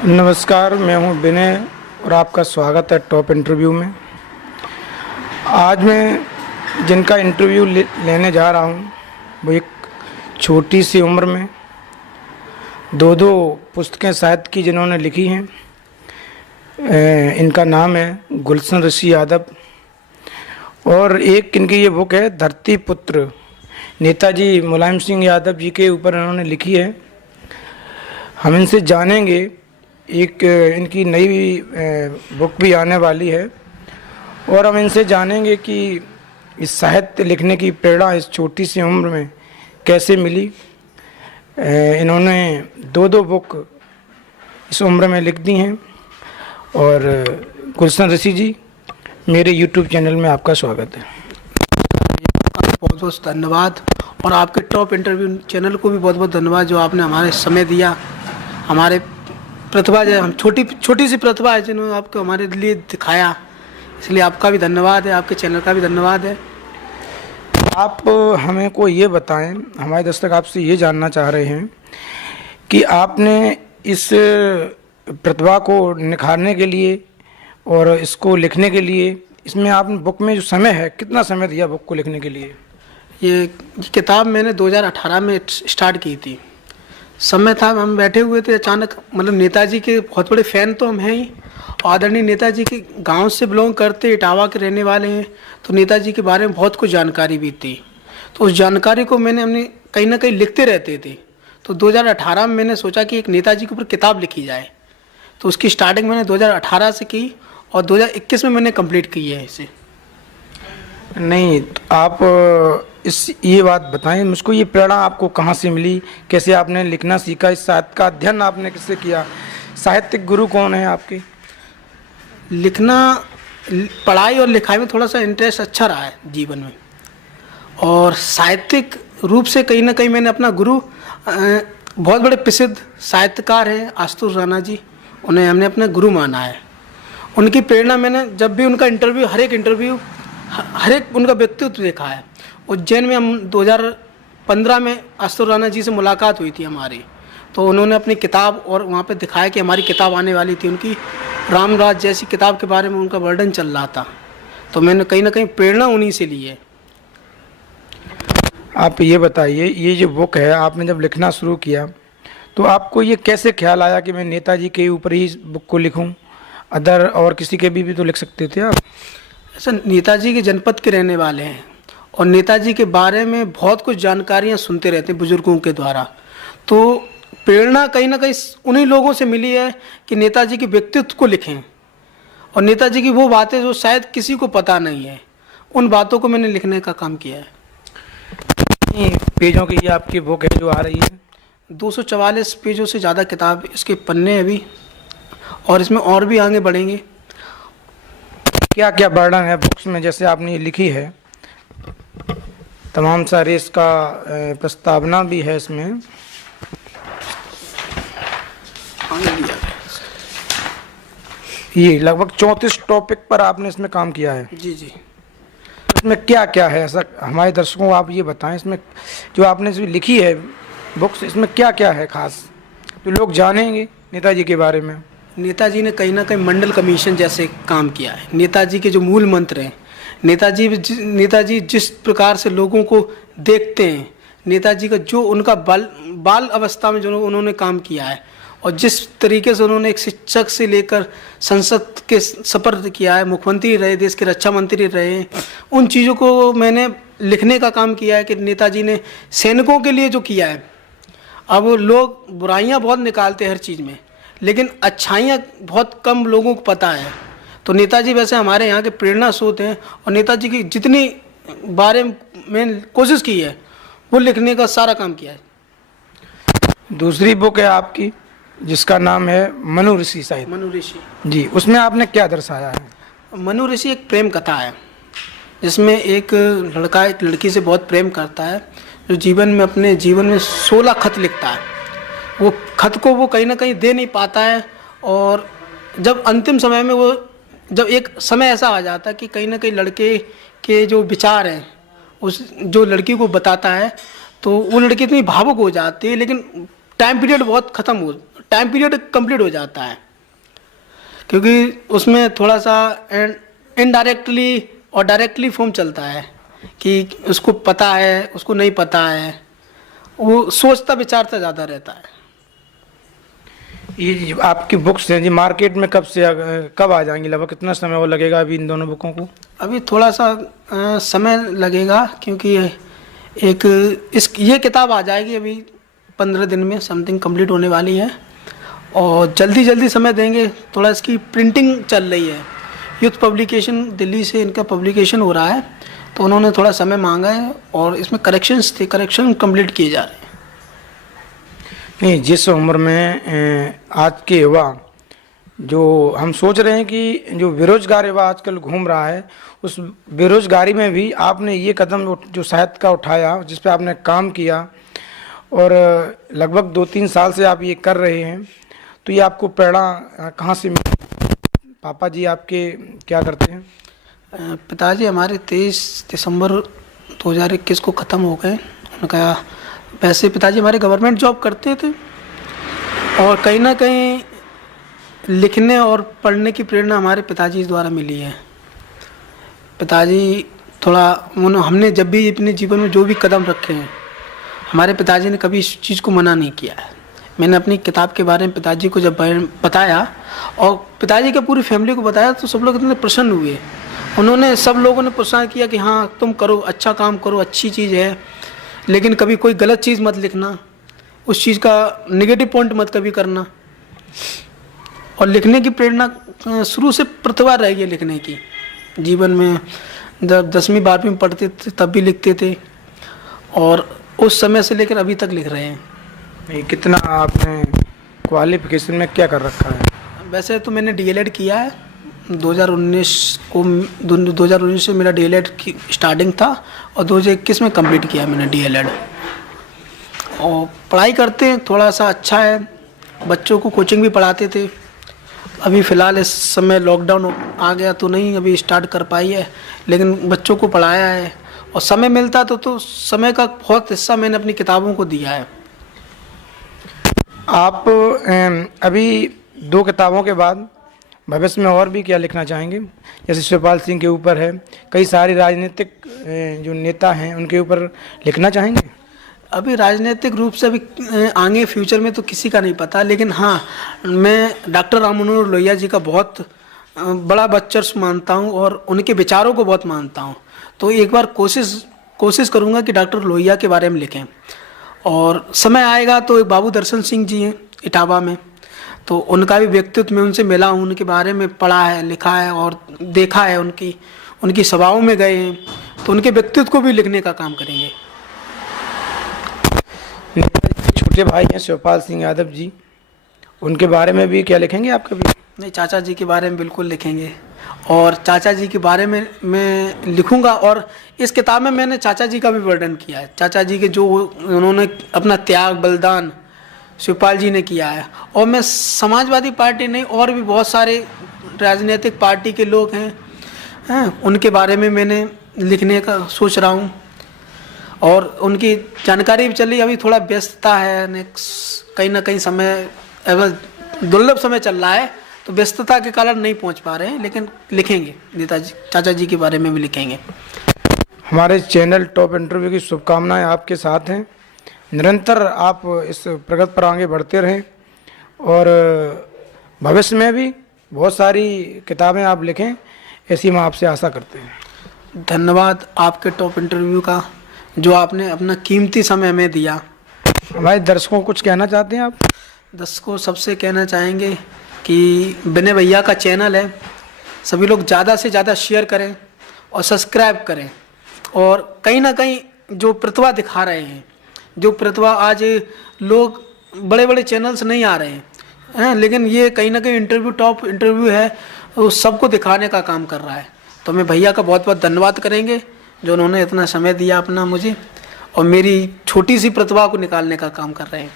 नमस्कार, मैं हूं विनय और आपका स्वागत है टॉप इंटरव्यू में। आज मैं जिनका इंटरव्यू लेने जा रहा हूं वो एक छोटी सी उम्र में दो पुस्तकें साहित्य की जिन्होंने लिखी हैं। इनका नाम है गुलशन ऋषि यादव और एक इनकी ये बुक है धरती पुत्र, नेताजी मुलायम सिंह यादव जी के ऊपर इन्होंने लिखी है। हम इनसे जानेंगे, एक इनकी नई बुक भी आने वाली है और हम इनसे जानेंगे कि इस साहित्य लिखने की प्रेरणा इस छोटी सी उम्र में कैसे मिली। इन्होंने दो बुक इस उम्र में लिख दी हैं। और गुलशन ऋषि जी, मेरे यूट्यूब चैनल में आपका स्वागत है। बहुत बहुत धन्यवाद और आपके टॉप इंटरव्यू चैनल को भी बहुत बहुत धन्यवाद जो आपने हमारे समय दिया। हमारे प्रतिभा जो हम छोटी सी प्रतिभा है जिन्होंने आपको हमारे लिए दिखाया, इसलिए आपका भी धन्यवाद है, आपके चैनल का भी धन्यवाद है। आप हमें को ये बताएं, हमारे दर्शक आपसे ये जानना चाह रहे हैं कि आपने इस प्रतिभा को निखारने के लिए और इसको लिखने के लिए, इसमें आपने बुक में जो समय है, कितना समय दिया बुक को लिखने के लिए? ये किताब मैंने 2018 में स्टार्ट की थी। समय था, हम बैठे हुए थे, अचानक मतलब नेताजी के बहुत बड़े फ़ैन तो हम हैं ही, आदरणीय नेताजी के गांव से बिलोंग करते, इटावा के रहने वाले हैं, तो नेताजी के बारे में बहुत कुछ जानकारी भी थी। तो उस जानकारी को हमने कहीं ना कहीं लिखते रहते थे। तो 2018 में मैंने सोचा कि एक नेताजी के ऊपर किताब लिखी जाए, तो उसकी स्टार्टिंग मैंने 2018 से की और 2021 में मैंने कंप्लीट की है इसे। नहीं, तो आप ये बात बताएं मुझको, ये प्रेरणा आपको कहाँ से मिली, कैसे आपने लिखना सीखा, इस साहित्य का अध्ययन आपने किससे किया, साहित्यिक गुरु कौन है आपके? लिखना, पढ़ाई और लिखाई में थोड़ा सा इंटरेस्ट अच्छा रहा है जीवन में, और साहित्यिक रूप से कहीं ना कहीं मैंने अपना गुरु, बहुत बड़े प्रसिद्ध साहित्यकार हैं आशुतोष राणा जी, उन्हें हमने अपना गुरु माना है। उनकी प्रेरणा मैंने जब भी उनका इंटरव्यू, हर एक उनका व्यक्तित्व देखा है। उज्जैन में हम 2015 में आशुतोष राणा जी से मुलाकात हुई थी हमारी, तो उन्होंने अपनी किताब और वहाँ पे दिखाया कि हमारी किताब आने वाली थी। उनकी रामराज जैसी किताब के बारे में उनका वर्णन चल रहा था, तो मैंने कहीं ना कहीं प्रेरणा उन्हीं से ली है। आप ये बताइए, ये जो बुक है, आपने जब लिखना शुरू किया तो आपको ये कैसे ख्याल आया कि मैं नेताजी के ऊपर ही इस बुक को लिखूं? अदर और किसी के भी तो लिख सकते थे आप। ऐसा, नेताजी के जनपद के रहने वाले हैं और नेताजी के बारे में बहुत कुछ जानकारियाँ सुनते रहते हैं बुजुर्गों के द्वारा, तो प्रेरणा कहीं ना कहीं उन्हीं लोगों से मिली है कि नेताजी के व्यक्तित्व को लिखें, और नेताजी की वो बातें जो शायद किसी को पता नहीं है, उन बातों को मैंने लिखने का काम किया है। पेजों की ये आपकी बुक है जो आ रही है, 244 पेजों से ज़्यादा किताब, इसके पन्ने अभी, और इसमें और भी आगे बढ़ेंगे। क्या क्या वर्णन है बुक्स में? जैसे आपने ये लिखी है, तमाम सारे इसका प्रस्तावना भी है इसमें। ये लगभग 34 टॉपिक पर आपने इसमें काम किया है। जी जी। इसमें क्या क्या है ऐसा, हमारे दर्शकों को आप ये बताएं, इसमें जो आपने इसमें लिखी है बुक्स, इसमें क्या क्या है खास जो लोग जानेंगे नेताजी के बारे में? नेताजी ने कहीं ना कहीं मंडल कमीशन जैसे काम किया है। नेताजी के जो मूल मंत्र हैं, नेताजी जिस प्रकार से लोगों को देखते हैं, नेताजी का जो उनका बाल अवस्था में जो उन्होंने काम किया है, और जिस तरीके से उन्होंने एक शिक्षक से लेकर संसद के सफर किया है, मुख्यमंत्री रहे, देश के रक्षा मंत्री रहे, उन चीज़ों को मैंने लिखने का काम किया है कि नेताजी ने सैनिकों के लिए जो किया है। अब लोग बुराइयां बहुत निकालते हैं हर चीज़ में, लेकिन अच्छाइयाँ बहुत कम लोगों को पता है। तो नेताजी वैसे हमारे यहाँ के प्रेरणा स्रोत हैं, और नेताजी की जितनी बारे में कोशिश की है वो लिखने का सारा काम किया है। दूसरी बुक है आपकी जिसका नाम है मनु ऋषि साहित्य। मनु ऋषि जी, उसमें आपने क्या दर्शाया है? मनु ऋषि एक प्रेम कथा है, जिसमें एक लड़का एक लड़की से बहुत प्रेम करता है, जो अपने जीवन में 16 खत लिखता है। वो खत को वो कहीं ना कहीं दे नहीं पाता है, और जब अंतिम समय में जब एक समय ऐसा आ जाता है कि कहीं ना कहीं लड़के के जो विचार हैं उस जो लड़की को बताता है, तो वो लड़की इतनी भावुक हो जाती है, लेकिन टाइम पीरियड कंप्लीट हो जाता है, क्योंकि उसमें थोड़ा सा इनडायरेक्टली और डायरेक्टली फॉर्म चलता है कि उसको पता है, उसको नहीं पता है, वो सोचता विचारता ज़्यादा रहता है। ये जो आपकी बुक्स हैं जी मार्केट में कब आ जाएंगी, लगभग कितना समय वो लगेगा अभी इन दोनों बुकों को? अभी थोड़ा सा समय लगेगा, क्योंकि ये किताब आ जाएगी अभी 15 दिन में समथिंग कंप्लीट होने वाली है, और जल्दी जल्दी समय देंगे। थोड़ा इसकी प्रिंटिंग चल रही है, यूथ पब्लिकेशन दिल्ली से इनका पब्लिकेशन हो रहा है, तो उन्होंने थोड़ा समय मांगा है और इसमें करेक्शंस थे, करेक्शन कंप्लीट किए जा रहे हैं। नहीं, जिस उम्र में आज के युवा जो हम सोच रहे हैं कि जो बेरोजगार युवा आजकल घूम रहा है, उस बेरोजगारी में भी आपने ये कदम जो साहित्य का उठाया, जिस पे आपने काम किया और लगभग 2-3 साल से आप ये कर रहे हैं, तो ये आपको प्रेरणा कहाँ से मिली? पापा जी आपके क्या करते हैं? पिताजी हमारे 23 दिसंबर 2021 को ख़त्म हो गए। उनका वैसे पिताजी हमारे गवर्नमेंट जॉब करते थे, और कहीं ना कहीं लिखने और पढ़ने की प्रेरणा हमारे पिताजी द्वारा मिली है। पिताजी थोड़ा हमने जब भी अपने जीवन में जो भी कदम रखे हैं, हमारे पिताजी ने कभी इस चीज़ को मना नहीं किया है। मैंने अपनी किताब के बारे में पिताजी को जब बताया और पिताजी के पूरी फैमिली को बताया, तो सब लोग इतने प्रसन्न हुए। उन्होंने सब लोगों ने प्रोत्साहन किया कि हाँ तुम करो, अच्छा काम करो, अच्छी चीज़ है, लेकिन कभी कोई गलत चीज़ मत लिखना, उस चीज़ का नेगेटिव पॉइंट मत कभी करना। और लिखने की प्रेरणा शुरू से प्रतिभा रहेगी लिखने की। जीवन में जब 10वीं 12वीं में पढ़ते थे तब भी लिखते थे, और उस समय से लेकर अभी तक लिख रहे हैं। नहीं, कितना आपने क्वालिफिकेशन में क्या कर रखा है? वैसे तो मैंने डीएलएड किया है 2019 से मेरा डीएलएड की स्टार्टिंग था, और 2021 में कंप्लीट किया मैंने डीएलएड। और पढ़ाई करते हैं थोड़ा सा अच्छा है, बच्चों को कोचिंग भी पढ़ाते थे। अभी फ़िलहाल इस समय लॉकडाउन आ गया तो नहीं अभी स्टार्ट कर पाई है, लेकिन बच्चों को पढ़ाया है, और समय मिलता तो समय का बहुत हिस्सा मैंने अपनी किताबों को दिया है। आप अभी 2 किताबों के बाद भविष्य में और भी क्या लिखना चाहेंगे? जैसे शिवपाल सिंह के ऊपर है, कई सारे राजनीतिक जो नेता हैं उनके ऊपर लिखना चाहेंगे? अभी राजनीतिक रूप से अभी आगे फ्यूचर में तो किसी का नहीं पता, लेकिन हाँ मैं डॉक्टर राम मनोहर लोहिया जी का बहुत बड़ा वर्चस्व मानता हूँ और उनके विचारों को बहुत मानता हूँ। तो एक बार कोशिश करूँगा कि डॉक्टर लोहिया के बारे में लिखें, और समय आएगा तो एक बाबू दर्शन सिंह जी हैं इटावा में, तो उनका भी व्यक्तित्व में उनसे मिला हूँ, उनके बारे में पढ़ा है, लिखा है और देखा है, उनकी सभाओं में गए हैं, तो उनके व्यक्तित्व को भी लिखने का काम करेंगे। छोटे भाई हैं शिवपाल सिंह यादव जी, उनके बारे में भी क्या लिखेंगे आप कभी? नहीं, चाचा जी के बारे में बिल्कुल लिखेंगे, और चाचा जी के बारे में मैं लिखूंगा। और इस किताब में मैंने चाचा जी का भी वर्णन किया है, चाचा जी के जो उन्होंने अपना त्याग बलिदान शिवपाल जी ने किया है। और मैं समाजवादी पार्टी नहीं, और भी बहुत सारे राजनीतिक पार्टी के लोग हैं उनके बारे में मैंने लिखने का सोच रहा हूँ, और उनकी जानकारी भी चल रही। अभी थोड़ा व्यस्तता है, कहीं ना कहीं समय दुर्लभ समय चल रहा है, तो व्यस्तता के कारण नहीं पहुंच पा रहे हैं, लेकिन लिखेंगे। नेताजी चाचा जी के बारे में भी लिखेंगे। हमारे चैनल टॉप इंटरव्यू की शुभकामनाएं आपके साथ हैं। निरंतर आप इस प्रगति पर आगे बढ़ते रहें, और भविष्य में भी बहुत सारी किताबें आप लिखें, ऐसी हम आपसे आशा करते हैं। धन्यवाद आपके टॉप इंटरव्यू का, जो आपने अपना कीमती समय हमें दिया। हमारे दर्शकों को कुछ कहना चाहते हैं आप? दर्शकों सबसे कहना चाहेंगे कि विनय भैया का चैनल है, सभी लोग ज़्यादा से ज़्यादा शेयर करें और सब्सक्राइब करें। और कहीं ना कहीं जो प्रतिभा दिखा रहे हैं, जो प्रतिभा आज लोग बड़े बड़े चैनल से नहीं आ रहे हैं, लेकिन ये कहीं ना कहीं टॉप इंटरव्यू है, वो सबको दिखाने का काम कर रहा है। तो मैं भैया का बहुत बहुत धन्यवाद करेंगे, जो उन्होंने इतना समय दिया अपना मुझे, और मेरी छोटी सी प्रतिभा को निकालने का काम कर रहे हैं।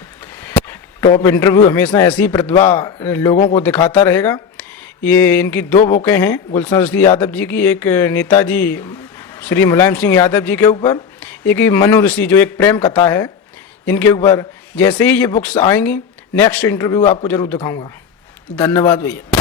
टॉप इंटरव्यू हमेशा ऐसी प्रतिभा लोगों को दिखाता रहेगा। ये इनकी 2 बुकें हैं गुलशन ऋषि यादव जी की, एक नेताजी श्री मुलायम सिंह यादव जी के ऊपर, एक मनु ऋषि जो एक प्रेम कथा है, इनके ऊपर। जैसे ही ये बुक्स आएंगी नेक्स्ट इंटरव्यू आपको ज़रूर दिखाऊंगा। धन्यवाद भैया।